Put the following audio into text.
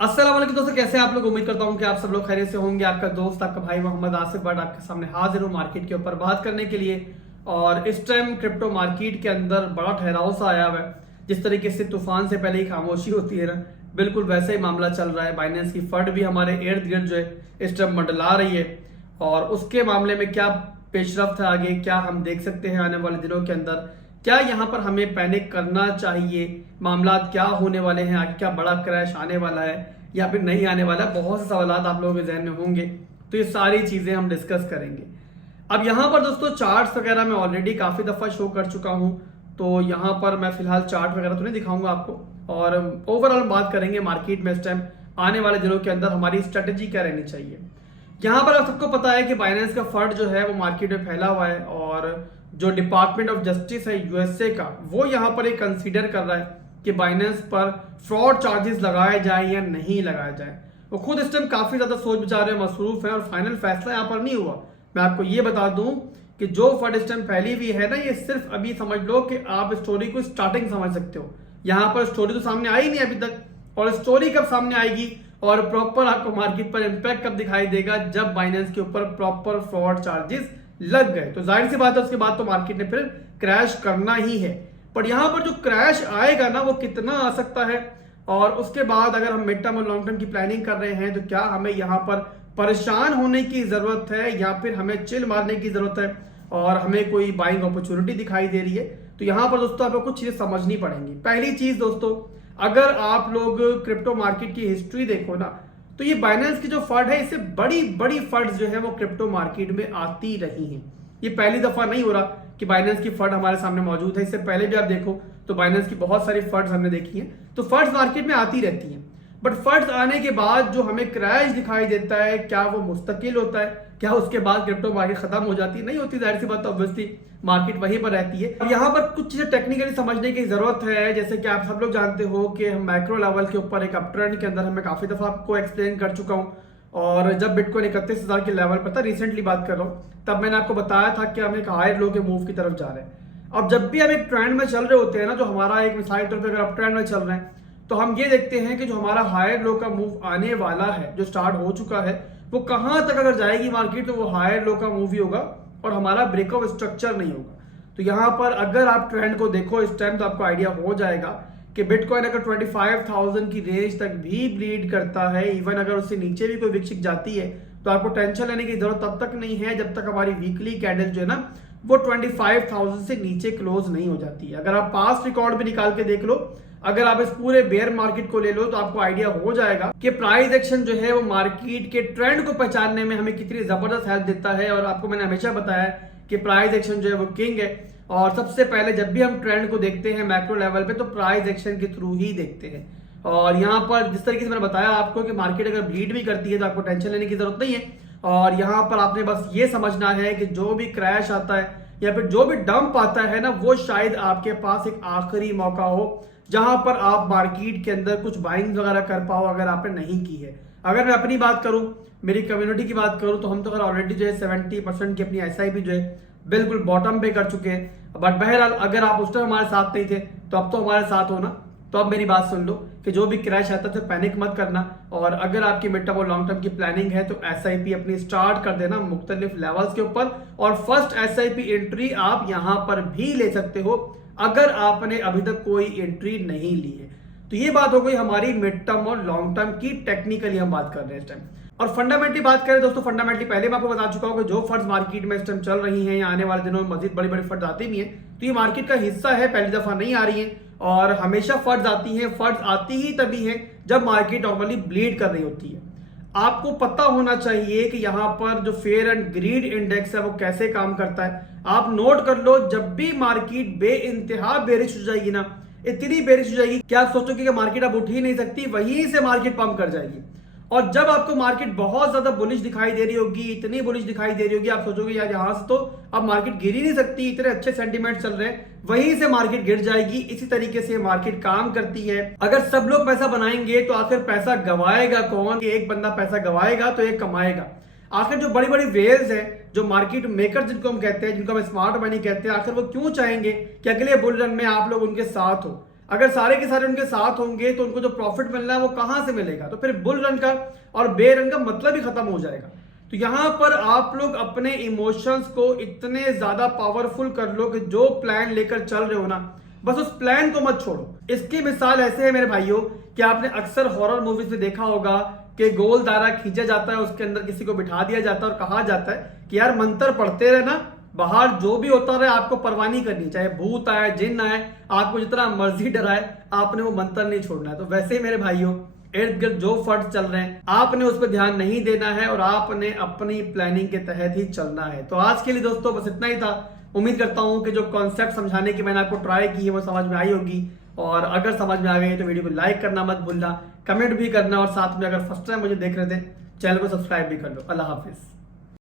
अस्सलाम वालेकुम दोस्तों, कैसे हैं आप लोग। उम्मीद करता हूं कि आप सब लोग खैरियत से होंगे। आपका दोस्त आपका भाई मोहम्मद आसिफ बट आपके सामने हाजिर हूं मार्केट के ऊपर बात करने के लिए। और इस टाइम क्रिप्टो मार्केट के अंदर बड़ा ठहराव सा आया हुआ है। जिस तरीके से तूफान से पहले ही खामोशी होती है ना, बिल्कुल वैसा ही मामला चल रहा है। बाइनेंस की फंड भी हमारे इर्द गिर्द जो है इस टाइम मंडला रही है। और उसके मामले में क्या पेशरफ्त है आगे, क्या हम देख सकते हैं आने वाले दिनों के अंदर, क्या यहाँ पर हमें पैनिक करना चाहिए, मामला क्या होने वाले हैं आगे, क्या बड़ा क्रैश आने वाला है या फिर नहीं आने वाला। बहुत से सवाल आप लोगों के जहन में होंगे, तो ये सारी चीजें हम डिस्कस करेंगे। अब यहाँ पर दोस्तों चार्ट्स वगैरह मैं ऑलरेडी काफी दफा शो कर चुका हूँ, तो यहाँ पर मैं फिलहाल चार्ट वगैरह तो नहीं दिखाऊंगा आपको। और ओवरऑल बात करेंगे मार्केट में इस टाइम आने वाले दिनों के अंदर हमारी स्ट्रेटेजी क्या रहनी चाहिए। यहाँ पर आप सबको पता है कि बाइनेंस का फंड जो है वो मार्केट में फैला हुआ है, और जो डिपार्टमेंट ऑफ जस्टिस है यूएसए का, वो यहाँ पर एक कंसीडर कर रहा है कि बाइनेंस पर फ्रॉड चार्जेस लगाए जाए या नहीं लगाए जाए। वो खुद इस टाइम काफी ज्यादा सोच विचार में मसरूफ है और फाइनल फैसला यहाँ पर नहीं हुआ। मैं आपको ये बता दूं कि जो फंड इस टाइम फैली हुई है ना, ये सिर्फ अभी समझ लो कि आप स्टोरी को स्टार्टिंग समझ सकते हो। यहाँ पर स्टोरी तो सामने आई नहीं अभी तक, और स्टोरी कब सामने आएगी और प्रॉपर आपको मार्केट पर इंपैक्ट कब दिखाई देगा, जब बाइनेंस के ऊपर प्रॉपर फ्रॉड चार्जेस लग गए। तो जाहिर सी बात है उसके बाद तो मार्केट ने फिर क्रैश करना ही है। पर यहाँ पर जो क्रैश आएगा ना, वो कितना आ सकता है, और उसके बाद अगर हम मिड टर्म और लॉन्ग टर्म की प्लानिंग कर रहे हैं तो क्या हमें यहाँ पर परेशान होने की जरूरत है या फिर हमें चिल मारने की जरूरत है और हमें कोई बाइंग अपॉर्चुनिटी दिखाई दे रही है। तो यहाँ पर दोस्तों आपको कुछ चीजें समझनी पड़ेंगी। पहली चीज दोस्तों, अगर आप लोग क्रिप्टो मार्केट की हिस्ट्री देखो ना, तो ये बाइनेंस की जो फंड है, इससे बड़ी बड़ी फंड्स जो है वो क्रिप्टो मार्केट में आती रही हैं। ये पहली दफा नहीं हो रहा कि बाइनेंस की फंड हमारे सामने मौजूद है। इससे पहले भी आप देखो तो बाइनेंस की बहुत सारी फंड्स हमने देखी हैं। तो फंड्स मार्केट में आती रहती हैं, बट फंड्स आने के बाद जो हमें क्रैश दिखाई देता है, क्या वो मुस्तकिल होता है, क्या उसके बाद क्रिप्टो मार्केट खत्म हो जाती है? नहीं होती, जाहिर सी बात, ऑब्वियसली मार्केट वहीं पर रहती है। अब यहाँ पर कुछ चीजें टेक्निकली समझने की जरूरत है। जैसे कि आप सब लोग जानते हो कि हम मैक्रो लेवल के ऊपर एक अप ट्रेंड के अंदर हमें काफी दफा आपको एक्सप्लेन कर चुका हूँ। और जब बिटकॉइन 31,000 के लेवल पर था, रिसेंटली बात कर रहा हूँ, तब मैंने आपको बताया था कि हम एक हायर लो के मूव की तरफ जा रहे हैं। अब जब भी हम एक ट्रेंड में चल रहे होते हैं ना, जो हमारा एक मिसाल के तौर पर अगर अप ट्रेंड में चल रहे हैं, तो हम ये देखते हैं कि जो हमारा हायर लो का मूव आने वाला है, जो स्टार्ट हो चुका है, वो कहां तक अगर जाएगी मार्केट, तो वो हायर लो का मूव ही होगा और हमारा ब्रेकआउट स्ट्रक्चर नहीं होगा। तो यहाँ पर अगर आप ट्रेंड को देखो इस टाइम, तो आपको आइडिया हो जाएगा कि बिटकॉइन अगर 25,000 की रेंज तक भी ब्लीड करता है, इवन अगर उससे नीचे भी कोई विक जाती है, तो आपको टेंशन लेने की जरूरत तब तक नहीं है जब तक हमारी वीकली कैंडल जो है ना, वो 25,000 से नीचे क्लोज नहीं हो जाती है। अगर आप पास्ट रिकॉर्ड भी निकाल के देख लो, अगर आप इस पूरे बेयर मार्केट को ले लो, तो आपको आइडिया हो जाएगा कि प्राइस एक्शन जो है वो मार्केट के ट्रेंड को पहचानने में हमें कितनी जबरदस्त हेल्प देता है। और आपको मैंने हमेशा बताया कि प्राइस एक्शन जो है वो किंग है, और सबसे पहले जब भी हम ट्रेंड को देखते हैं मैक्रो लेवल पे, तो प्राइस एक्शन के थ्रू ही देखते हैं। और यहाँ पर जिस तरीके से मैंने बताया आपको कि मार्केट अगर ब्लीड भी करती है तो आपको टेंशन लेने की जरूरत नहीं है। और यहाँ पर आपने बस ये समझना है कि जो भी क्रैश आता है या फिर जो भी डंप आता है ना, वो शायद आपके पास एक आखिरी मौका हो जहां पर आप मार्केट के अंदर कुछ बाइंग वगैरह कर पाओ, अगर आपने नहीं की है। अगर मैं अपनी बात करूं, मेरी कम्युनिटी की बात करूं, तो हम तो अगर ऑलरेडी जो है 70% की अपनी एसआईपी जो है बिल्कुल बॉटम पे कर चुके हैं। बट बहरहाल अगर आप उस टाइम हमारे साथ नहीं थे, तो अब तो हमारे साथ हो ना। तो अब मेरी बात सुन लो कि जो भी क्रैश आता है तो पैनिक मत करना। और अगर आपकी मिड टर्म और लॉन्ग टर्म की प्लानिंग है, तो एसआईपी अपनी स्टार्ट कर देना मुख्तलिफ लेवल्स के ऊपर। और फर्स्ट एसआईपी एंट्री आप यहाँ पर भी ले सकते हो अगर आपने अभी तक कोई एंट्री नहीं ली है। तो ये बात हो गई हमारी मिड टर्म और लॉन्ग टर्म की। टेक्निकली हम बात कर रहे हैं इस टाइम। और फंडामेंटली बात करें दोस्तों, फंडामेंटली पहले मैं आपको बता चुका हूं कि जो फंड्स मार्केट में इस टाइम चल रही हैं या आने वाले दिनों में मजीद बड़ी बड़ी फंड्स आती भी हैं, तो ये मार्केट का हिस्सा है, पहली दफा नहीं आ रही है। और हमेशा फंड्स आती हैं, फंड्स आती ही तभी है जब मार्केट नॉर्मली ब्लीड कर रही होती है। आपको पता होना चाहिए कि यहाँ पर जो फेयर एंड ग्रीड इंडेक्स है वो कैसे काम करता है। आप नोट कर लो, जब भी मार्केट बे इंतहा बेरिश हो जाएगी ना, इतनी बेरिश हो जाएगी कि आप सोचोगे कि मार्केट अब उठ ही नहीं सकती, वहीं से मार्केट पंप कर जाएगी। और जब आपको मार्केट बहुत ज्यादा बुलिश दिखाई दे रही होगी, इतनी बुलिश दिखाई दे रही होगी, आप सोचोगे यार यहाँ से तो अब मार्केट गिर ही नहीं सकती, इतने अच्छे सेंटीमेंट चल रहे हैं, वहीं से मार्केट गिर जाएगी। इसी तरीके से मार्केट काम करती है। अगर सब लोग पैसा बनाएंगे तो आखिर पैसा गवाएगा कौन? एक बंदा पैसा गवाएगा तो एक कमाएगा। आखिर जो बड़ी बड़ी वेल्स है, जो मार्केट मेकर जिनको हम कहते हैं, जिनको हम स्मार्ट मनी कहते हैं, आखिर वो क्यों चाहेंगे कि अगले बुल रन में आप लोग उनके साथ हो? अगर सारे के सारे उनके साथ होंगे तो उनको जो प्रॉफिट मिलना है वो कहां से मिलेगा? तो फिर बुल रन का और बेयर रन का मतलब ही खत्म हो जाएगा। तो यहां पर आप लोग अपने इमोशंस को इतने ज्यादा पावरफुल कर लो कि जो प्लान लेकर चल रहे हो ना, बस उस प्लान को मत छोड़ो। इसकी मिसाल ऐसे है मेरे भाइयों कि आपने अक्सर हॉरर मूवीज में देखा होगा कि गोल दायरा खींचा जाता है, उसके अंदर किसी को बिठा दिया जाता है और कहा जाता है कि यार मंत्र पढ़ते रहना, बाहर जो भी होता रहे आपको परवाह नहीं करनी, चाहे भूत आए जिन आए आपको जितना मर्जी डराए, आपने वो मंत्र नहीं छोड़ना है। तो वैसे ही मेरे भाइयों इर्द गिर्द जो फर्ज चल रहे हैं आपने उस पर ध्यान नहीं देना है और आपने अपनी प्लानिंग के तहत ही चलना है। तो आज के लिए दोस्तों बस इतना ही था। उम्मीद करता हूं कि जो कॉन्सेप्ट समझाने की मैंने आपको ट्राई की है वो समझ में आई होगी, और अगर समझ में आ गई तो वीडियो को लाइक करना मत भूलना, कमेंट भी करना, और साथ में अगर फर्स्ट टाइम मुझे देख रहे थे चैनल को सब्सक्राइब भी कर लो। अल्लाह हाफिज।